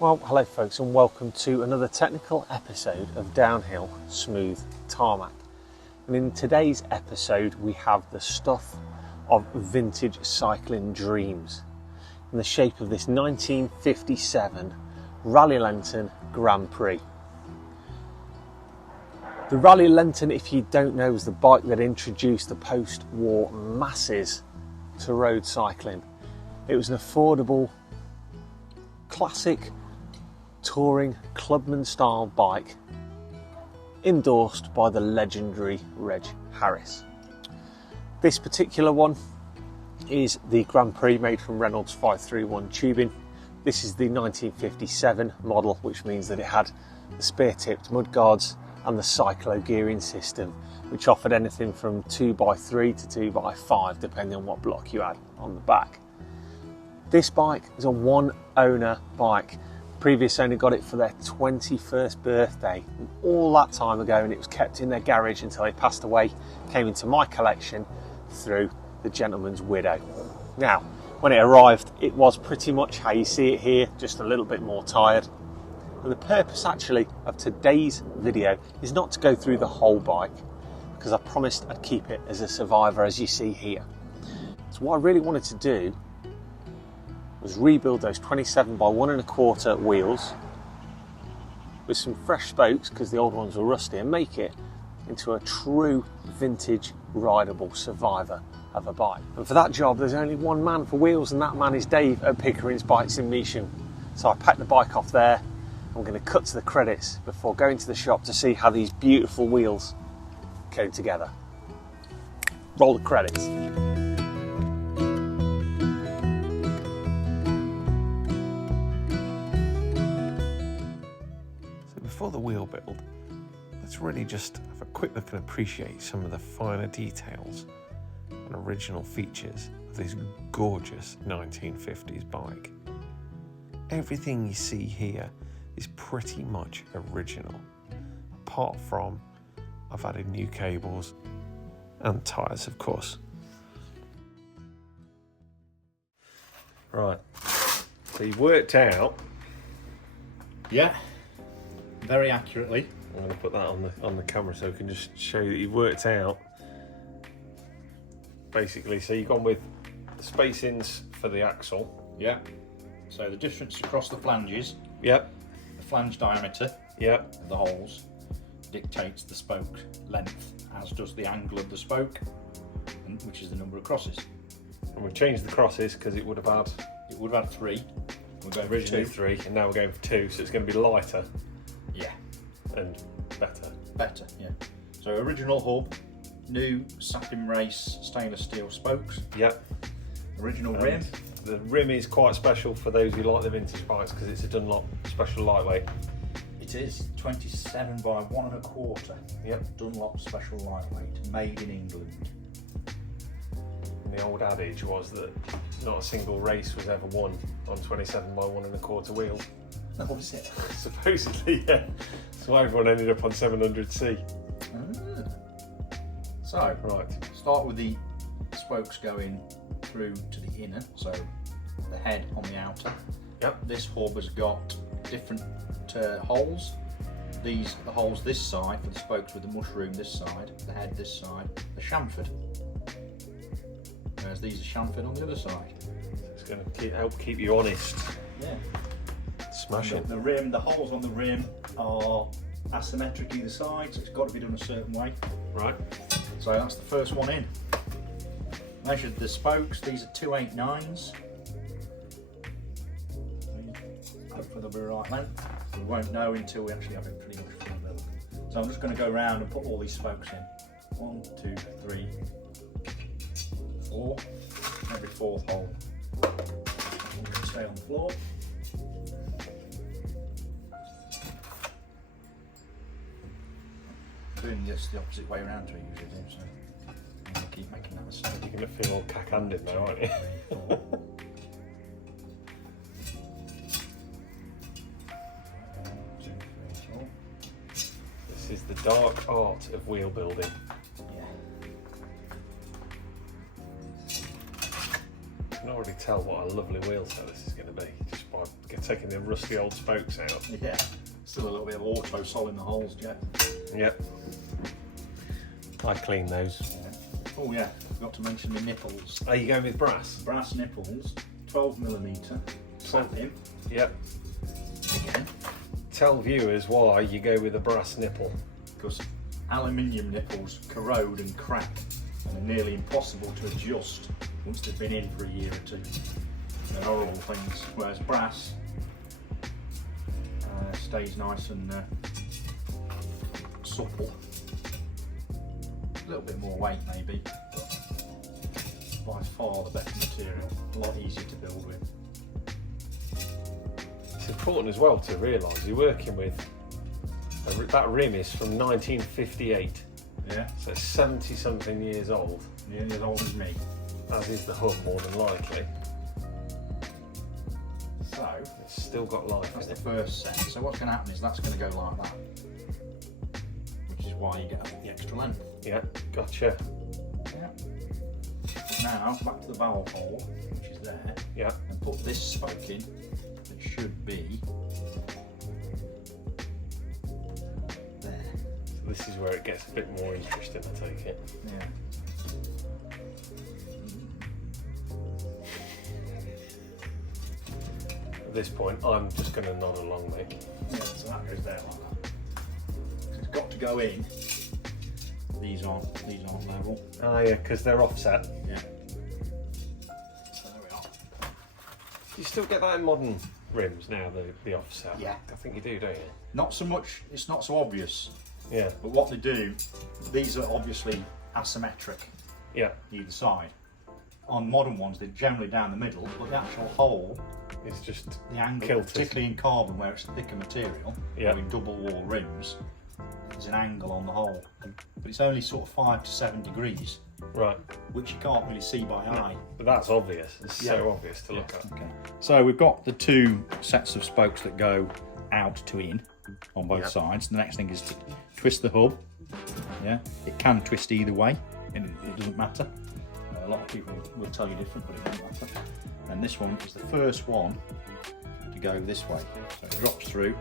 Well, hello folks, and welcome to another technical episode of Downhill Smooth Tarmac. And in today's episode we have the stuff of vintage cycling dreams in the shape of this 1957 Raleigh Lenton Grand Prix. The Raleigh Lenton, if you don't know, was the bike that introduced the post-war masses to road cycling. It was an affordable, classic touring clubman style bike endorsed by the legendary Reg Harris. This particular one is the Grand Prix made from Reynolds 531 tubing. This is the 1957 model, which means that it had the spear-tipped mudguards and the cyclo gearing system, which offered anything from 2x3 to 2x5 depending on what block you had on the back. This bike is a one owner bike. Previous owner got it for their 21st birthday all that time ago, and it was kept in their garage until they passed away. Came into my collection through the gentleman's widow. Now, when it arrived, it was pretty much how you see it here, just a little bit more tired. And the purpose actually of today's video is not to go through the whole bike, because I promised I'd keep it as a survivor, as you see here. So what I really wanted to do was rebuild those 27 by 1 1/4 wheels with some fresh spokes, because the old ones were rusty, and make it into a true vintage rideable survivor of a bike. And for that job there's only one man for wheels, and that man is Dave at Pickering's Bikes in Measham. So I packed the bike off there. I'm going to cut to the credits before going to the shop to see how these beautiful wheels came together. Roll the credits. Before the wheel build, let's really just have a quick look and appreciate some of the finer details and original features of this gorgeous 1950s bike. Everything you see here is pretty much original, apart from I've added new cables and tyres, of course. Right, so you've worked out. Yeah. Very accurately. I'm going to put that on the camera so we can just show you that you've worked out. Basically, so you've gone with the spacings for the axle. Yeah. So the difference across the flanges. Yep. The flange diameter. Yep. Of the holes dictates the spoke length, as does the angle of the spoke, which is the number of crosses. And we've changed the crosses because it would have had 3. We're going originally for 2. 3, and now we're going for 2, so it's going to be lighter. Yeah. And better. Better, yeah. So original hub, new Sapphire Race stainless steel spokes. Yep. Original rim. The rim is quite special for those who like the vintage bikes because it's a Dunlop special lightweight. It is 27 by 1 1/4. Yep. Dunlop special lightweight, made in England. And the old adage was that not a single race was ever won on 27 by 1 1/4 wheels. That was it. Supposedly, yeah. So everyone ended up on 700C. So, right. Start with the spokes going through to the inner, so the head on the outer. Yep. This hub has got different holes. The holes this side for the spokes with the mushroom this side, the head this side, are chamfered. Whereas these are chamfered on the other side. It's going to help keep you honest. Yeah. Smashing. The rim, the holes on the rim are asymmetric either side, so it's got to be done a certain way. Right. So that's the first one in. Measured the spokes, these are 289s. Hopefully they'll be the right length. We won't know until we actually have it pretty much fully built. So I'm just going to go around and put all these spokes in. 1, 2, 3, 4, every 4th hole. I'm going to stay on the floor. Doing this the opposite way around to what I usually do, so I'm going to keep making that mistake. You're going to feel all cack-handed now, aren't you? This is the dark art of wheel building. Yeah. I can already tell what a lovely wheel set this is going to be, just by taking the rusty old spokes out. Yeah, still a little bit of auto sol in the holes, Jeff. Yep. I clean those. Yeah. Oh yeah, forgot to mention the nipples. Are you going with brass? Brass nipples, 12mm, satin. Yep. Again. Tell viewers why you go with a brass nipple. Because aluminium nipples corrode and crack and are nearly impossible to adjust once they've been in for a year or two. They're horrible things, whereas brass stays nice and supple. A little bit more weight maybe, but by far the better material, a lot easier to build with. It's important as well to realise you're working with, that rim is from 1958. Yeah. So it's 70 something years old. Nearly as old as me. As is the hub, more than likely. So, it's still got life that's in the it. first set. So what's going to happen is that's going to go like that. Which is why you get the extra length. Yeah, gotcha. Yeah. Now, back to the valve hole, which is there. Yeah. And put this spoke in. It should be there. So this is where it gets a bit more interesting, I take it. Yeah. At this point, I'm just going to nod along, mate. Yeah, so that goes there like that. So it's got to go in. These aren't level. Ah, yeah, because they're offset. Yeah. So there we are. You still get that in modern rims now, the offset? Yeah. I think you do, don't you? Not so much, it's not so obvious. Yeah. But what they do, these are obviously asymmetric Yeah. either side. On modern ones, they're generally down the middle, but the actual hole, It's just the angle, kilted. particularly in carbon where it's a thicker material, Yeah. or in double wall rims, there's an angle on the hole. But it's only sort of 5 to 7 degrees, Right. which you can't really see by eye. But that's obvious. It's Yeah. so obvious to look at. Okay. So we've got the two sets of spokes that go out to in on both Yeah. sides. The next thing is to twist the hub. Yeah, it can twist either way, and it doesn't matter. A lot of people will tell you different, but it won't matter. And this one is the first one to go this way. So it drops through,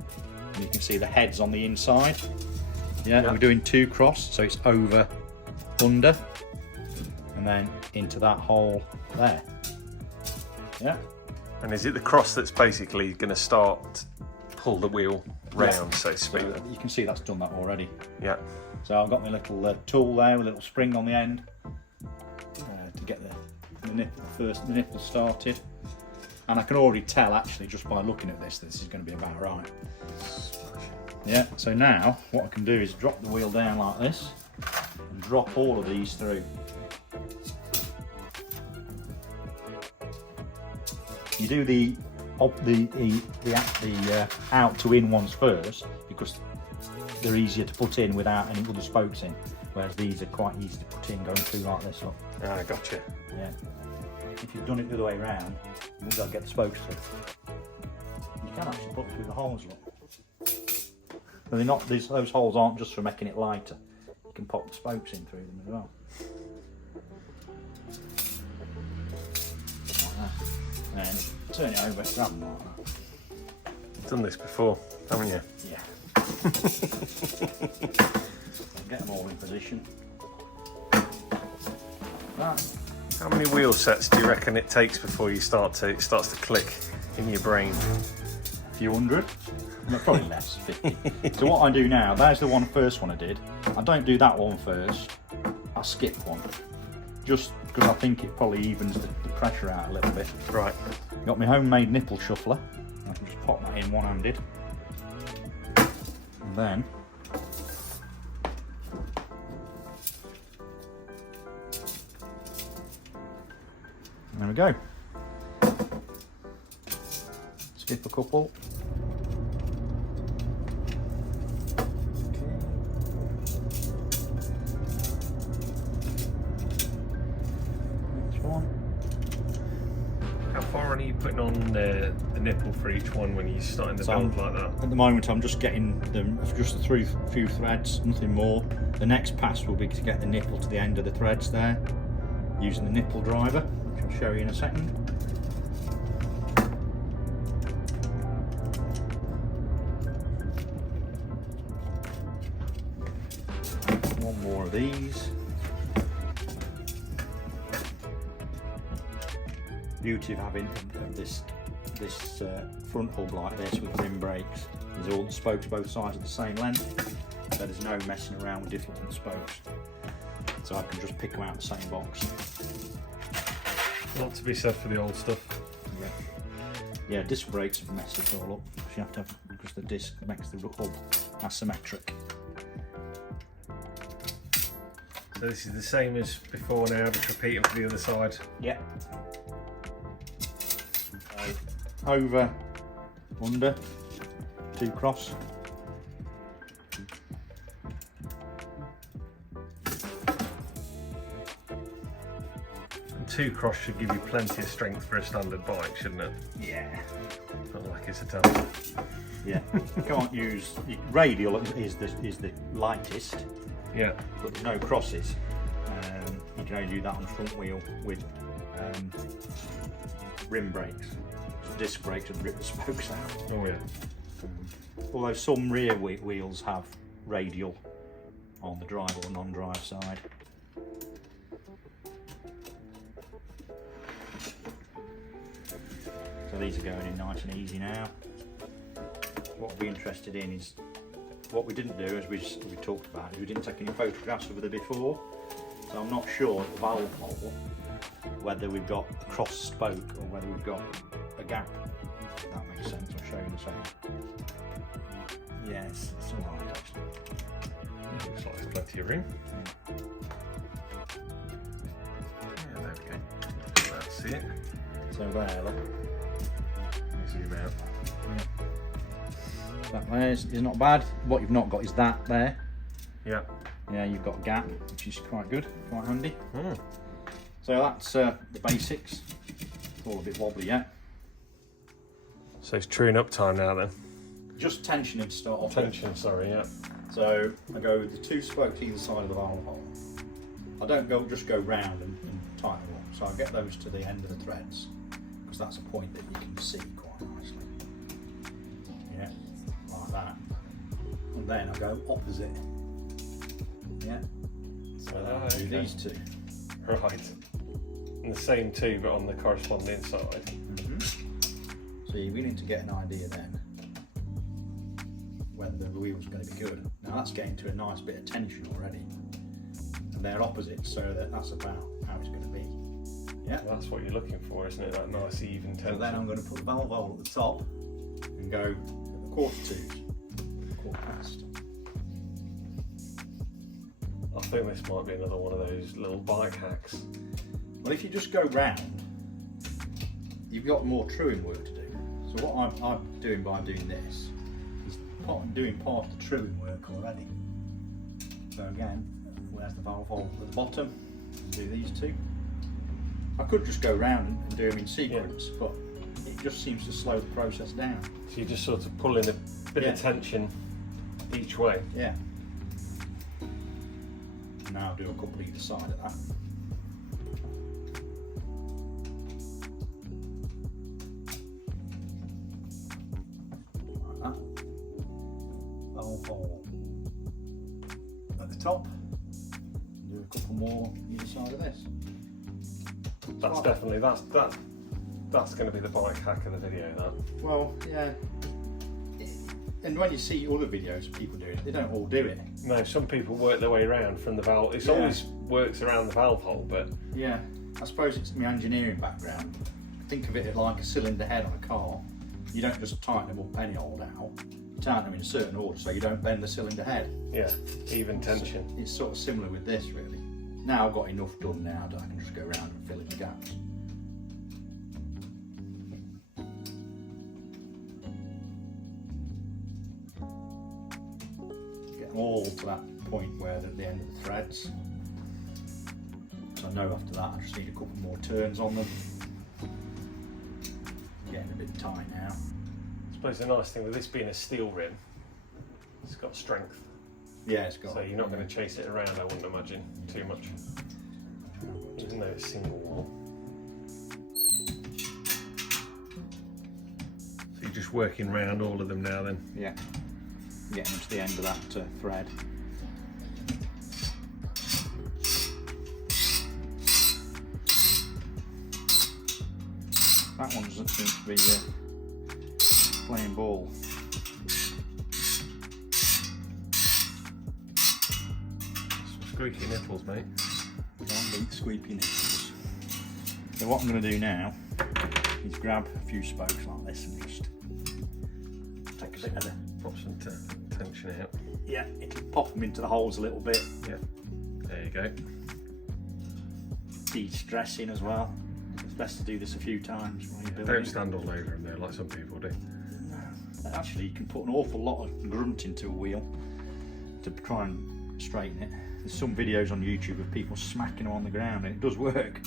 and you can see the heads on the inside. Yeah, Yeah. we're doing 2 cross, so it's over, under, and then into that hole there. Yeah. And is it the cross that's basically going to start to pull the wheel round, so to speak? So you can see that's done that already. Yeah. So I've got my little tool there, with a little spring on the end to get the nipple started. And I can already tell actually just by looking at this that this is going to be about right. Yeah, so now what I can do is drop the wheel down like this and drop all of these through. You do the out to in ones first because they're easier to put in without any other spokes in, whereas these are quite easy to put in going through like this. Look. Ah, gotcha. Yeah. If you've done it the other way around, you've got to get the spokes through. You can actually put through the holes. Look. But they're not. Those holes aren't just for making it lighter. You can pop the spokes in through them as well. Like that. And turn it over, grab them like that. You've done this before, haven't you? Yeah. Get them all in position. Right. How many wheel sets do you reckon it takes before it starts to click in your brain? A few hundred. No, probably less, 50. So what I do now, there's the first one I did. I don't do that one first. I skip one. Just because I think it probably evens the pressure out a little bit. Right. Got my homemade nipple shuffler. I can just pop that in one-handed. And then there we go. Skip a couple. Next one. How far are you putting on the nipple for each one when you're starting the build like that? At the moment I'm just getting them just through a few threads, nothing more. The next pass will be to get the nipple to the end of the threads there, using the nipple driver, which I'll show you in a second. One more of these. Beauty of having this front hub like this with rim brakes is all the spokes both sides are the same length, so there's no messing around with different spokes. So I can just pick them out of the same box. Not to be said for the old stuff. Yeah, disc brakes have messed it all up. You have to have, because the disc makes the hub asymmetric. So this is the same as before now, just repeating for the other side. Yeah. Over, under, 2 cross. And 2 cross should give you plenty of strength for a standard bike, shouldn't it? Yeah. Not like it's a tablet. Yeah. You can't use radial is the lightest. Yeah. But there's no crosses. You can only do that on the front wheel with rim brakes. Disc brakes would rip the spokes out. Oh yeah. Although some rear wheels have radial on the drive or non-drive side. So these are going in nice and easy now. What I'll be interested in is what we didn't do, as we talked about, is we didn't take any photographs of it before. So I'm not sure at the valve hole whether we've got a cross spoke or whether we've got a gap. If that makes sense. I'll show you in a second. Yes, it's alright actually. Looks like there's plenty of room. Yeah, there we go. That's it. So there, look. Zoom out. Yeah. That there is not bad. What you've not got is that there. Yeah. Yeah, you've got a gap, which is quite good, quite handy. So that's the basics. It's all a bit wobbly yet. So it's truing up time now then? Just tensioning to start off. Tension, sorry, yeah. So I go with the 2 spokes either side of the valve hole. I don't just go round and tighten them up. So I get those to the end of the threads, because that's a point that you can see quite nicely. Yeah, like that. And then I go opposite. Yeah. So I do these 2. Right. And the same 2 but on the corresponding side. So you're beginning to get an idea then whether the wheel's going to be good. Now that's getting to a nice bit of tension already. And they're opposite, so that's about how it's going to be. Yeah. Well, that's what you're looking for, isn't it? That nice even tension. So then I'm going to put the valve hole at the top and go at the 1/4 past. I think this might be another one of those little bike hacks. Well, if you just go round, you've got more truing work to do. So what I'm doing by doing this is doing part of the truing work already. So again, where's the valve hole at the bottom? Do these 2. I could just go round and do them in sequence, but it just seems to slow the process down. So you just sort of pull in a bit of tension each way. Yeah. Now I'll do a couple either side of that. Like that. Valve hole at the top. Do a couple more either side of this. That's definitely that's going to be the bike hack of the video. That. Well, yeah. And when you see other videos of people doing it, they don't all do it. No, some people work their way around from the valve. It always works around the valve hole, but yeah, I suppose it's my engineering background. Think of it like a cylinder head on a car. You don't just tighten them up any old how. You tighten them in a certain order so you don't bend the cylinder head. Yeah, even tension. So it's sort of similar with this, really. Now I've got enough done now that I can just go around and fill in the gaps. All to that point where they're at the end of the threads. So I know after that I just need a couple more turns on them. Getting a bit tight now. I suppose the nice thing with this being a steel rim, it's got strength. Yeah, it's got. So you're not going to chase it around, I wouldn't imagine, too much. Even though it's single wall. So you're just working around all of them now then? Yeah. Getting to the end of that thread. That one doesn't seem to be playing ball. Some squeaky nipples, mate. Can't beat squeaky nipples. So what I'm going to do now is grab a few spokes like this and just take a bit of the... Pop some tension out. Yeah, it'll pop them into the holes a little bit. Yeah, there you go. De-stressing as well. It's best to do this a few times while you're building. Don't stand all over them though, like some people do. Actually, you can put an awful lot of grunt into a wheel to try and straighten it. There's some videos on YouTube of people smacking them on the ground, and it does work.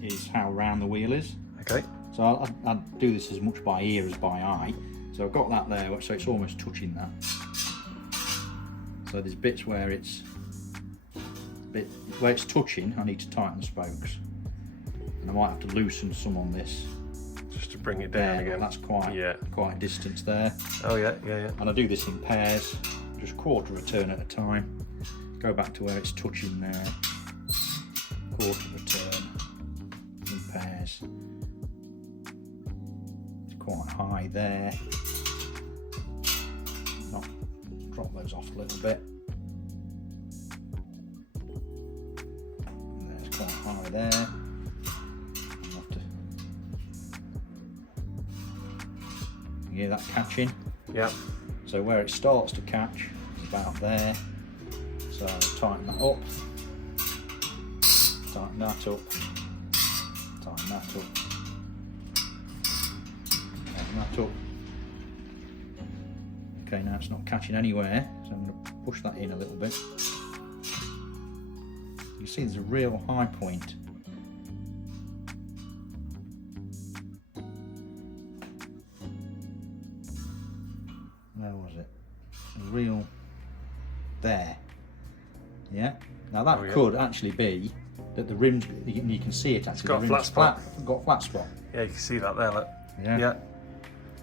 Here's how round the wheel is. Okay. So I'll do this as much by ear as by eye. So I've got that there, so it's almost touching that. So there's bits where it's touching. I need to tighten the spokes, and I might have to loosen some on this just to bring it down again. That's quite a distance there. Oh yeah, yeah, yeah. And I do this in pairs, just quarter of a turn at a time. Go back to where it's touching there. Quarter of a turn in pairs. Quite high there. Drop those off a little bit. And there's quite high there. I'll have to... You hear that catching? Yeah. So where it starts to catch is about there. So tighten that up. Tighten that up. Tighten that up. That up. Okay, now it's not catching anywhere, so I'm going to push that in a little bit. You see there's a real high point. Where was it? A real... there. Yeah? Now that could actually be that the rims, you can see it actually. It's got a flat spot. Got a flat spot. Yeah, you can see that there, look. Yeah. Yeah.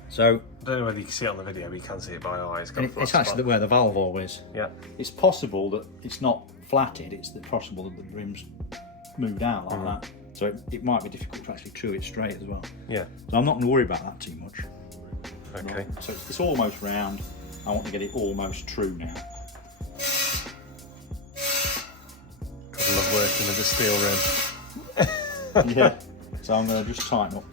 So I don't know whether you can see it on the video, but you can see it by eye. It's actually where the valve hole is. Yeah. It's possible that it's not flatted, it's possible that the rim's moved out like that. So it might be difficult to actually true it straight as well. Yeah. So I'm not going to worry about that too much. Okay. So it's almost round. I want to get it almost true now. Gotta love working with the steel rim. Yeah. So I'm going to just tighten up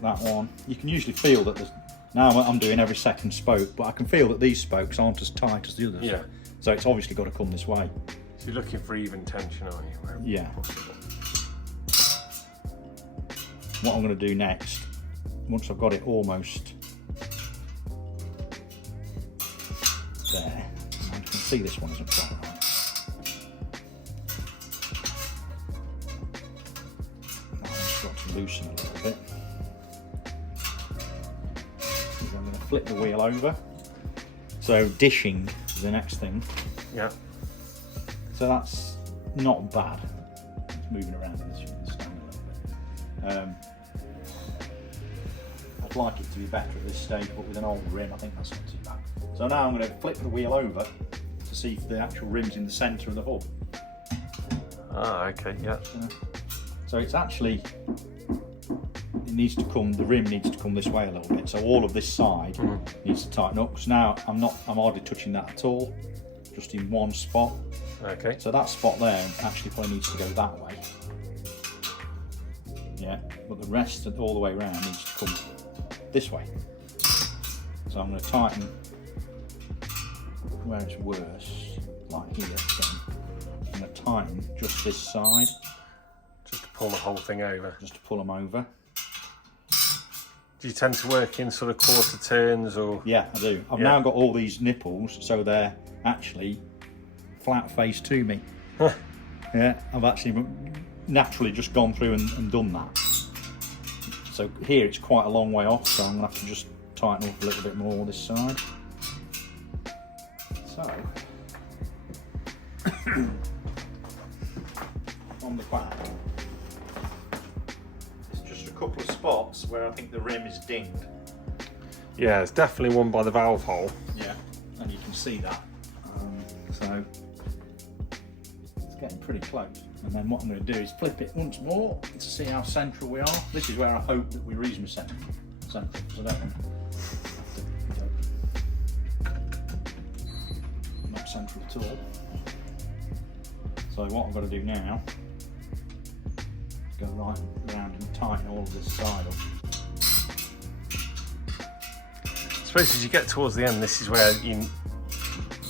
that one. You can usually feel that there's... Now I'm doing every second spoke, but I can feel that these spokes aren't as tight as the others. Yeah. So it's obviously got to come this way. So you're looking for even tension, aren't you? Where Yeah. possible. What I'm going to do next, once I've got it almost there, you can see this one isn't quite right. That one's got to loosen a little bit. I'm going to flip the wheel over. So dishing is the next thing. Yeah. So that's not bad. It's moving around in this stand a little bit. I'd like it to be better at this stage, but with an old rim, I think that's not too bad. So now I'm going to flip the wheel over to see if the actual rim's in the centre of the hub. Ah, okay, yeah. So it's actually, it needs to come, the rim needs to come this way a little bit. So all of this side needs to tighten up. Because now I'm hardly touching that at all, just in one spot. Okay. So that spot there actually probably needs to go that way. Yeah, but the rest all the way around needs to come this way. So I'm going to tighten where it's worse, like here. So I'm going to tighten just this side. Just to pull the whole thing over. Just to pull them over. Do you tend to work in sort of quarter turns or? Yeah, I do. I've now got all these nipples, so they're actually flat face to me. Yeah, I've actually naturally just gone through and done that. So here it's quite a long way off, so I'm going to have to just tighten up a little bit more this side. So, on the back, it's just a couple of spots where I think the rim is dinged. Yeah, there's definitely one by the valve hole. Yeah, and you can see that. So, it's getting pretty close. And then what I'm going to do is flip it once more to see how central we are. This is where I hope that we're reasonably central, because I don't want to not central at all. So what I've got to do now is go right around and tighten all of this side up. I suppose as you get towards the end, this is where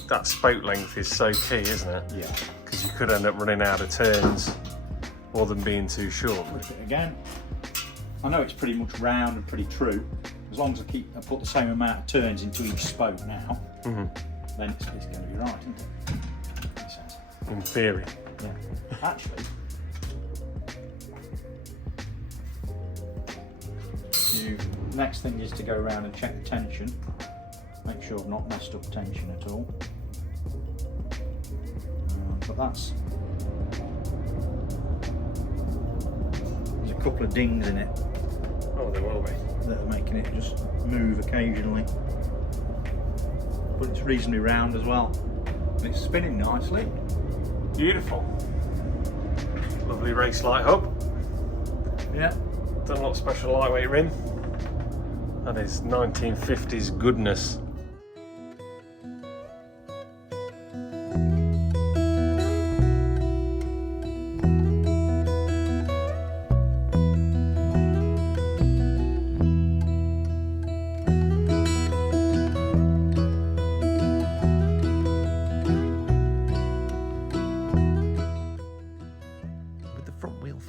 that spoke length is so key, isn't it? Yeah. Because you could end up running out of turns or them being too short. Flip it again. I know it's pretty much round and pretty true. As long as I put the same amount of turns into each spoke now, then it's going to be right, isn't it? Makes sense. In theory. Yeah. Actually, next thing is to go around and check the tension. Make sure I've not messed up tension at all. But there's a couple of dings in it. Oh, there will be. That are making it just move occasionally. But it's reasonably round as well. And it's spinning nicely. Beautiful. Lovely race light hub. Yeah. Dunlop special lightweight rim. That is 1950s goodness.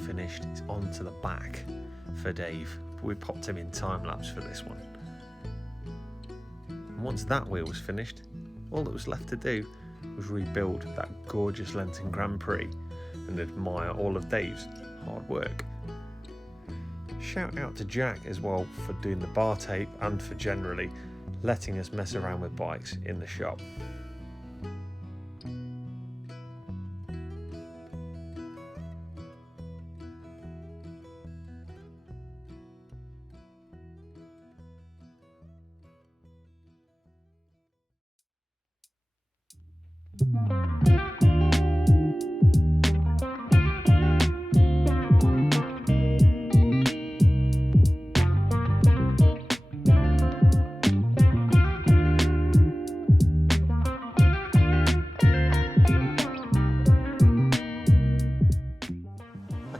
Finished, it's on to the back for Dave. We popped him in time lapse for this one. And once that wheel was finished, all that was left to do was rebuild that gorgeous Lenton Grand Prix and admire all of Dave's hard work. Shout out to Jack as well for doing the bar tape and for generally letting us mess around with bikes in the shop.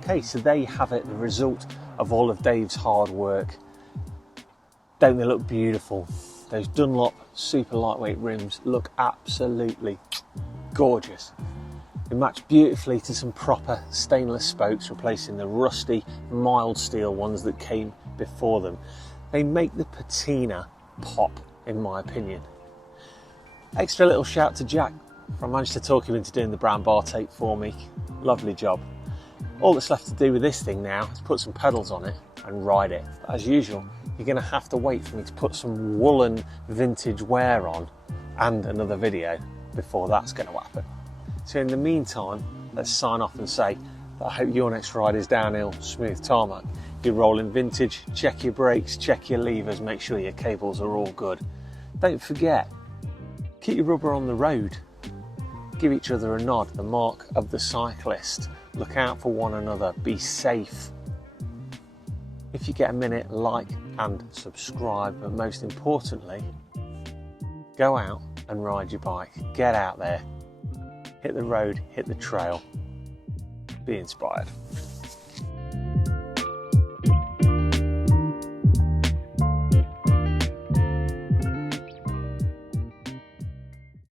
Okay, so there you have it, the result of all of Dave's hard work. Don't they look beautiful? Those Dunlop super lightweight rims look absolutely gorgeous. They match beautifully to some proper stainless spokes, replacing the rusty mild steel ones that came before them. They make the patina pop, in my opinion. Extra little shout to Jack. I managed to talk him into doing the brown bar tape for me. Lovely job. All that's left to do with this thing now is put some pedals on it and ride it. As usual, you're going to have to wait for me to put some woolen vintage wear on and another video before that's going to happen. So in the meantime, let's sign off and say that I hope your next ride is downhill, smooth tarmac. You're rolling vintage, check your brakes, check your levers, make sure your cables are all good. Don't forget, keep your rubber on the road. Give each other a nod, the mark of the cyclist. Look out for one another, be safe. If you get a minute, like and subscribe, but most importantly, go out and ride your bike. Get out there, hit the road, hit the trail, be inspired.